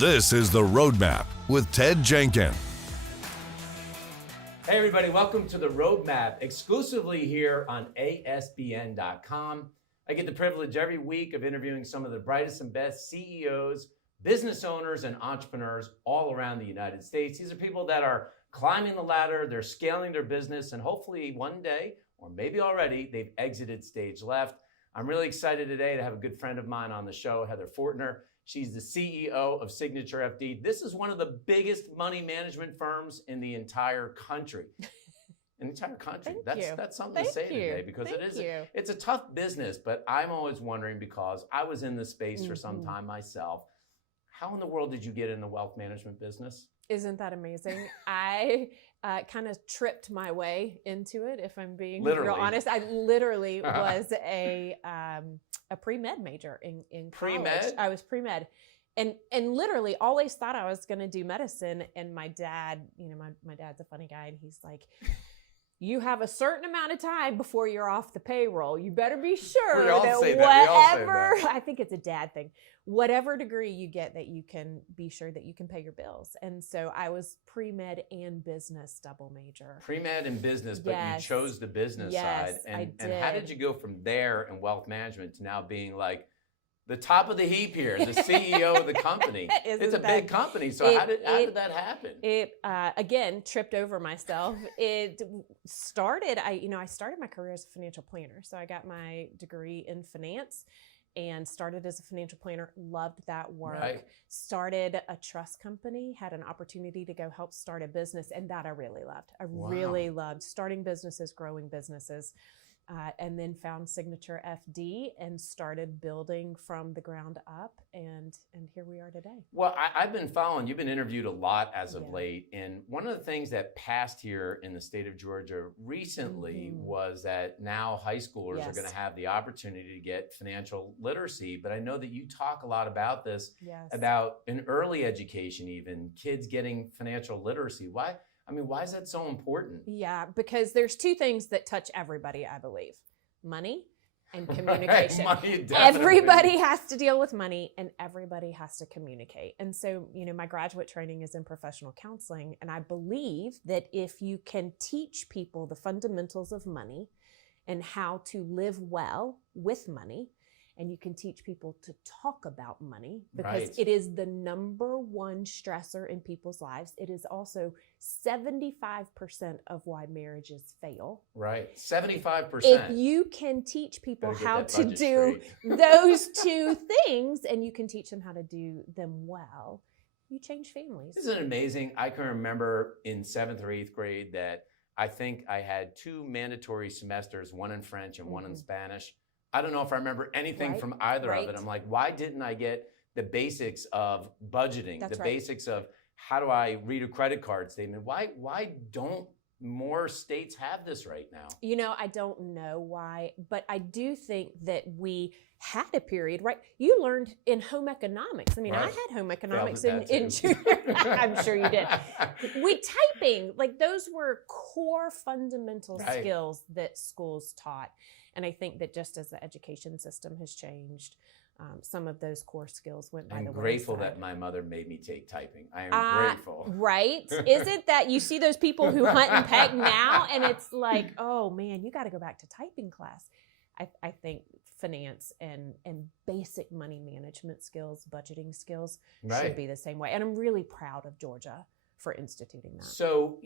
This is The Roadmap with Ted Jenkins. Hey everybody, welcome to The Roadmap, exclusively here on ASBN.com. I get the privilege every week of interviewing some of the brightest and best CEOs, business owners, and entrepreneurs all around the United States. These are people that are climbing the ladder, they're scaling their business, and hopefully one day, or maybe already, they've exited stage left. I'm really excited today to have a good friend of mine on the show, Heather Fortner. She's the CEO of SignatureFD. This is one of the biggest money management firms in the entire country. In the entire country. That's something to say today because it's a tough business, but I'm always wondering because I was in this space for some time myself. How in the world did you get in the wealth management business? Isn't that amazing? I kind of tripped my way into it, if I'm being real honest. I literally was a pre-med major in college. Pre-med? I was pre-med. And literally always thought I was going to do medicine. And my dad, my dad's a funny guy. And he's like, you have a certain amount of time before you're off the payroll. You better be sure that whatever, I think it's a dad thing, whatever degree you get that you can be sure that you can pay your bills. And so I was pre-med and business double major. Pre-med and business, but you chose the business side. And how did you go from there in wealth management to now being like the top of the heap here, the CEO of the company? It's a big company. So how did that happen? It, again, tripped over myself. It started, I started my career as a financial planner. So I got my degree in finance and started as a financial planner, loved that work, started a trust company, had an opportunity to go help start a business. And that I really loved. I really loved starting businesses, growing businesses. And then found SignatureFD and started building from the ground up, and here we are today. Well, I've been following, you've been interviewed a lot as of late, and one of the things that passed here in the state of Georgia recently was that now high schoolers are going to have the opportunity to get financial literacy, but I know that you talk a lot about this, about in early education even, kids getting financial literacy. Why is that so important? Yeah, because there's two things that touch everybody, I believe. Money and communication. Money, everybody has to deal with money and everybody has to communicate. And so, my graduate training is in professional counseling. And I believe that if you can teach people the fundamentals of money and how to live well with money, and you can teach people to talk about money because it is the number one stressor in people's lives. It is also 75% of why marriages fail. Right, 75%. If you can teach people how to do those two things and you can teach them how to do them well, you change families. Isn't it amazing? I can remember in 7th or 8th grade that I think I had 2 mandatory semesters, one in French and one in Spanish. I don't know if I remember anything from either of it. I'm like, why didn't I get the basics of budgeting, basics of how do I read a credit card statement? Why don't more states have this right now? I don't know why, but I do think that we had a period, right? You learned in home economics. I had home economics in junior. I'm sure you did. Typing, those were core fundamental skills that schools taught. And I think that just as the education system has changed, some of those core skills went by the wayside. I'm grateful that my mother made me take typing. I am grateful. Right? Is it that you see those people who hunt and peck now and it's like, oh man, you got to go back to typing class. I think finance and basic money management skills, budgeting skills should be the same way. And I'm really proud of Georgia for instituting that. So,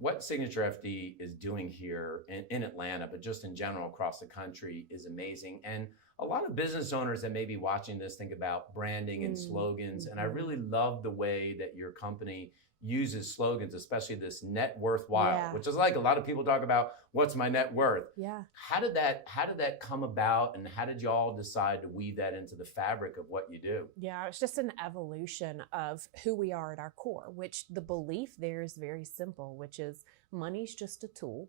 what SignatureFD is doing here in Atlanta, but just in general across the country is amazing. And a lot of business owners that may be watching this think about branding and slogans. And I really love the way that your company uses slogans, especially this net worthwhile, which is like a lot of people talk about, what's my net worth? Yeah. How did that come about, and how did you all decide to weave that into the fabric of what you do? Yeah, it's just an evolution of who we are at our core, which the belief there is very simple, which is money's just a tool.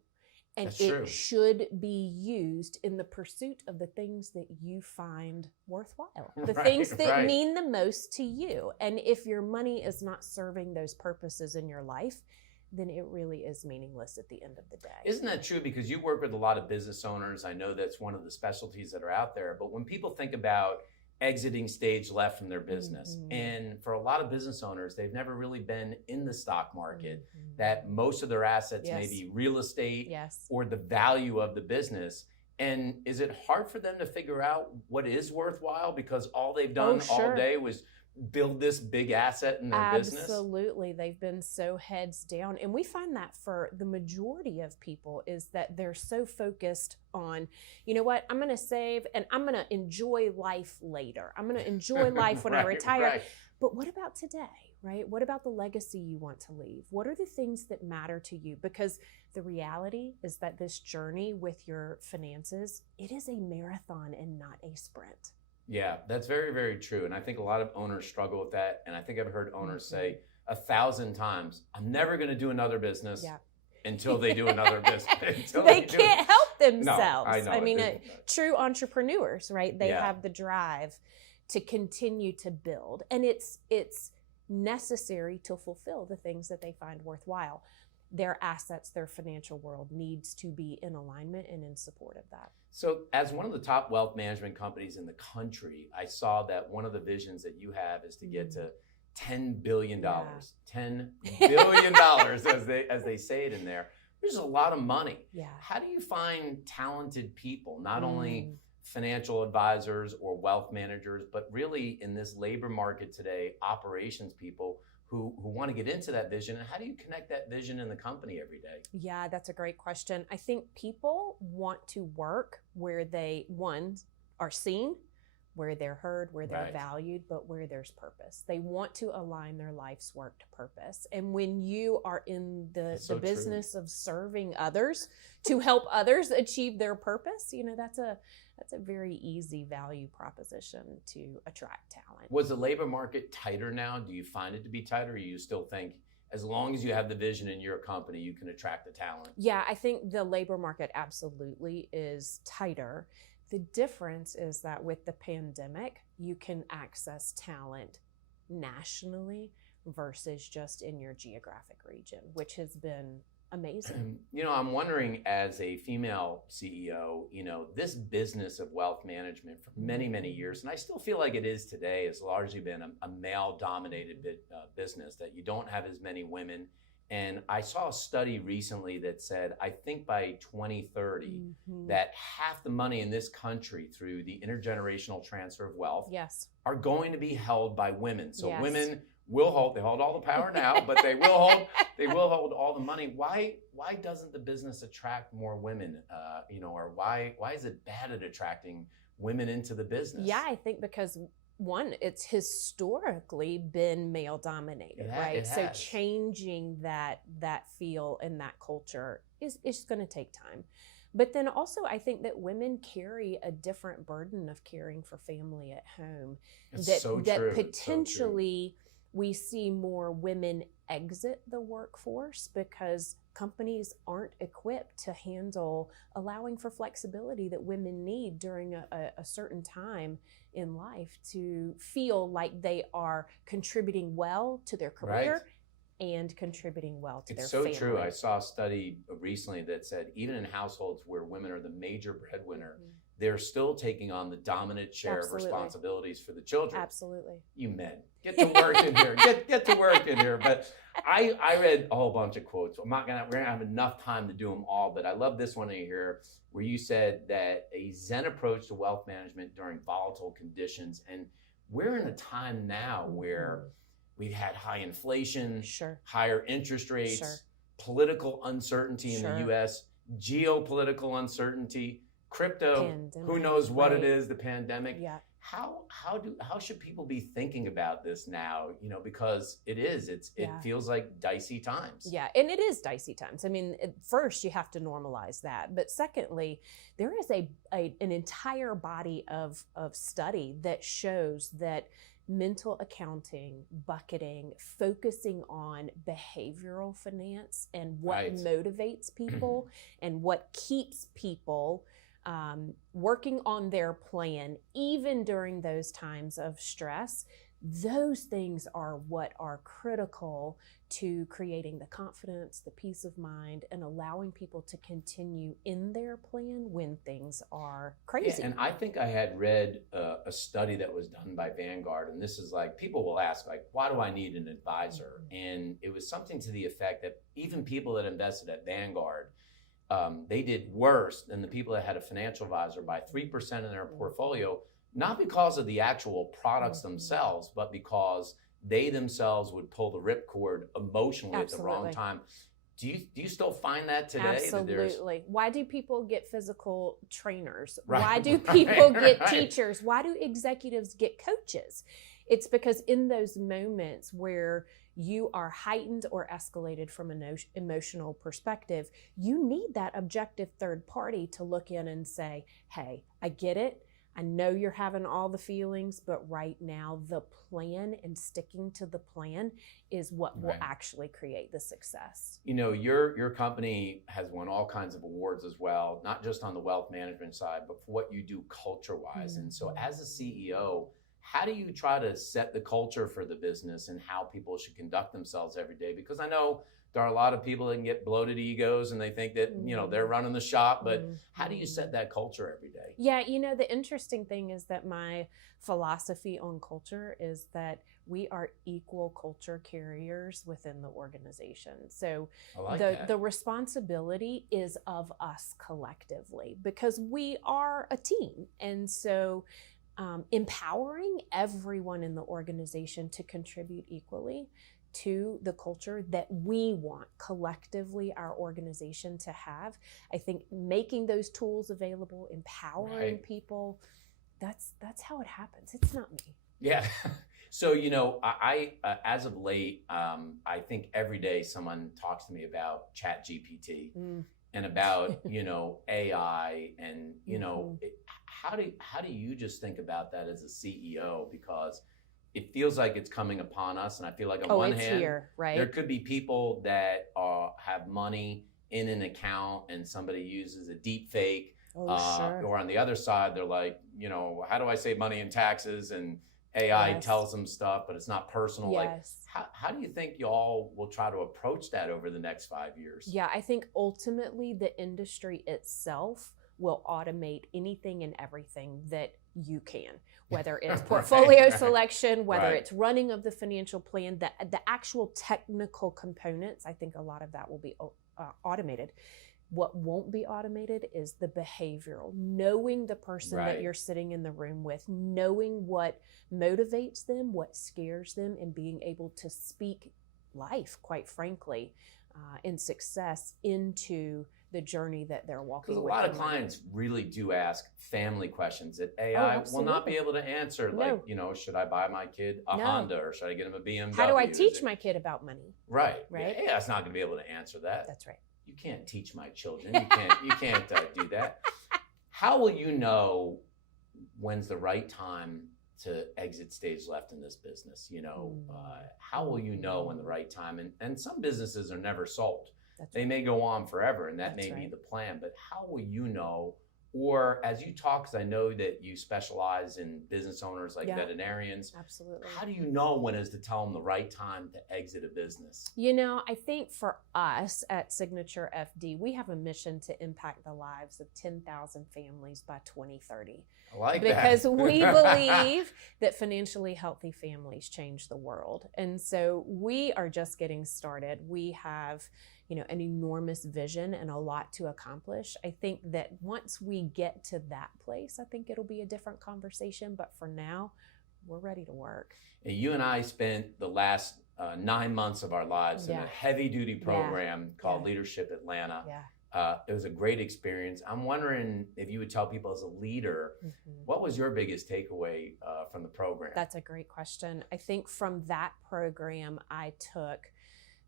And it should be used in the pursuit of the things that you find worthwhile, the things that mean the most to you. And if your money is not serving those purposes in your life, then it really is meaningless at the end of the day. Isn't that true? Because you work with a lot of business owners. I know that's one of the specialties that are out there. But when people think about exiting stage left from their business. And for a lot of business owners, they've never really been in the stock market, that most of their assets may be real estate or the value of the business. And is it hard for them to figure out what is worthwhile because all they've done all day was build this big asset in their business? Absolutely. They've been so heads down. And we find that for the majority of people is that they're so focused on, you know what, I'm going to save and I'm going to enjoy life later. I'm going to enjoy life when I retire. Right. But what about today, right? What about the legacy you want to leave? What are the things that matter to you? Because the reality is that this journey with your finances, it is a marathon and not a sprint. Yeah, that's very, very true. And I think a lot of owners struggle with that. And I think I've heard owners say 1,000 times, I'm never going to do another business until they do another business. They can't help themselves. No, I know. I mean, true entrepreneurs, right? They have the drive to continue to build. And it's necessary to fulfill the things that they find worthwhile. Their assets, their financial world needs to be in alignment and in support of that. So as one of the top wealth management companies in the country, I saw that one of the visions that you have is to get to $10 billion. $10 billion, as they say it in there. There's a lot of money. Yeah. How do you find talented people, not only financial advisors or wealth managers, but really in this labor market today, operations people who want to get into that vision? And how do you connect that vision in the company every day? Yeah, that's a great question. I think people want to work where they, one, are seen, where they're heard, where they're valued, but where there's purpose. They want to align their life's work to purpose. And when you are in the business of serving others to help others achieve their purpose, you know, that's a very easy value proposition to attract talent. Was the labor market tighter now? Do you find it to be tighter, or you still think as long as you have the vision in your company, you can attract the talent? Yeah, I think the labor market absolutely is tighter. The difference is that with the pandemic, you can access talent nationally versus just in your geographic region, which has been amazing. You know, I'm wondering, as a female CEO, you know, this business of wealth management for many, many years, and I still feel like it is today, has largely been a male-dominated business, that you don't have as many women. And I saw a study recently that said, I think by 2030, that half the money in this country through the intergenerational transfer of wealth are going to be held by women. So women will hold, they hold all the power now, but they will hold all the money. Why doesn't the business attract more women? You know, or why is it bad at attracting women into the business? Yeah, I think because one, it's historically been male dominated, right? So changing that feel and that culture is going to take time. But then also, I think that women carry a different burden of caring for family at home. That potentially we see more women exit the workforce because companies aren't equipped to handle allowing for flexibility that women need during a certain time in life to feel like they are contributing well to their career and contributing well to their family. It's so true. I saw a study recently that said even in households where women are the major breadwinner, they're still taking on the dominant share of responsibilities for the children. Absolutely. You men, get to work in here. Get to work in here. But I read a whole bunch of quotes. We're gonna have enough time to do them all, but I love this one in here where you said that a Zen approach to wealth management during volatile conditions. And we're in a time now where we've had high inflation, higher interest rates, political uncertainty in the U.S., geopolitical uncertainty, crypto, pandemic, who knows what it is, the pandemic. Yeah. How should people be thinking about this now? You know, because it feels like dicey times. Yeah, and it is dicey times. I mean, first you have to normalize that, but secondly, there is an entire body of study that shows that mental accounting, bucketing, focusing on behavioral finance and what motivates people and what keeps people working on their plan, even during those times of stress, Those things are what are critical to creating the confidence, the peace of mind, and allowing people to continue in their plan when things are crazy. Yeah, and I think I had read a study that was done by Vanguard, and this is like, people will ask, like, why do I need an advisor? And it was something to the effect that even people that invested at Vanguard, they did worse than the people that had a financial advisor by 3% in their portfolio, not because of the actual products themselves, but because they themselves would pull the ripcord emotionally at the wrong time. Do you still find that today? Absolutely. Why do people get physical trainers? Right. Why do people get teachers? Why do executives get coaches? It's because in those moments where you are heightened or escalated from an emotional perspective, you need that objective third party to look in and say, hey, I get it. I know you're having all the feelings, but right now the plan and sticking to the plan is what will actually create the success. You know, your company has won all kinds of awards as well, not just on the wealth management side, but for what you do culture-wise. And so as a CEO, how do you try to set the culture for the business and how people should conduct themselves every day? Because I know there are a lot of people that can get bloated egos and they think that, you know, they're running the shop, but how do you set that culture every day? Yeah, you know, the interesting thing is that my philosophy on culture is that we are equal culture carriers within the organization. So the responsibility is of us collectively because we are a team. And so empowering everyone in the organization to contribute equally to the culture that we want collectively our organization to have. I think making those tools available, empowering people, that's how it happens. It's not me. Yeah. So, you know, I as of late, I think every day someone talks to me about ChatGPT and about, you know, AI and, you know, how do you just think about that as a CEO? Because it feels like it's coming upon us, and I feel like on one hand, there could be people that have money in an account and somebody uses a deep fake, or on the other side, they're like, you know, how do I save money in taxes? And AI tells them stuff, but it's not personal. Like, how do you think y'all will try to approach that over the next 5 years? Yeah, I think ultimately the industry itself will automate anything and everything that you can, whether it's portfolio selection, whether it's running of the financial plan, the actual technical components. I think a lot of that will be automated. What won't be automated is the behavioral, knowing the person that you're sitting in the room with, knowing what motivates them, what scares them, and being able to speak life, quite frankly, and success into the journey that they're walking with. Because a lot of clients really do ask family questions that AI will not be able to answer. Like, you know, should I buy my kid a Honda or should I get him a BMW? How do I teach my kid about money? Right. Yeah, it's not going to be able to answer that. That's right. You can't teach my children. You can't do that. How will you know when's the right time to exit stage left in this business? You know, how will you know when the right time? And some businesses are never sold. They may go on forever, and that may be the plan. But how will you know? Or as you talk, because I know that you specialize in business owners like veterinarians. Absolutely. How do you know when is to tell them the right time to exit a business? You know, I think for us at SignatureFD, we have a mission to impact the lives of 10,000 families by 2030. I like that. Because we believe that financially healthy families change the world. And so we are just getting started. We have, you know, an enormous vision and a lot to accomplish. I think that once we get to that place, I think it'll be a different conversation. But for now, we're ready to work. And you and I spent the last 9 months of our lives in a heavy-duty program called Leadership Atlanta. It was a great experience. I'm wondering if you would tell people as a leader, what was your biggest takeaway from the program? That's a great question. I think from that program, I took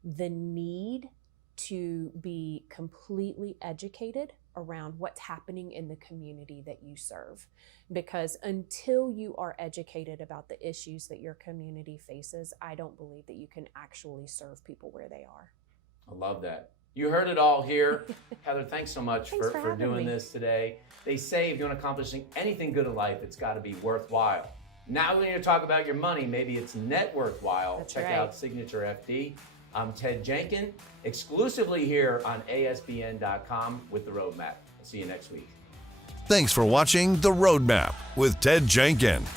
the need to be completely educated around what's happening in the community that you serve. Because until you are educated about the issues that your community faces, I don't believe that you can actually serve people where they are. I love that. You heard it all here. Heather, thanks so much for doing this today. They say if you want to accomplish anything good in life, it's got to be worthwhile. Now we're going to talk about your money. Maybe it's net worthwhile. That's Check right. out SignatureFD. I'm Ted Jenkins, exclusively here on ASBN.com with The Roadmap. I'll see you next week. Thanks for watching The Roadmap with Ted Jenkins.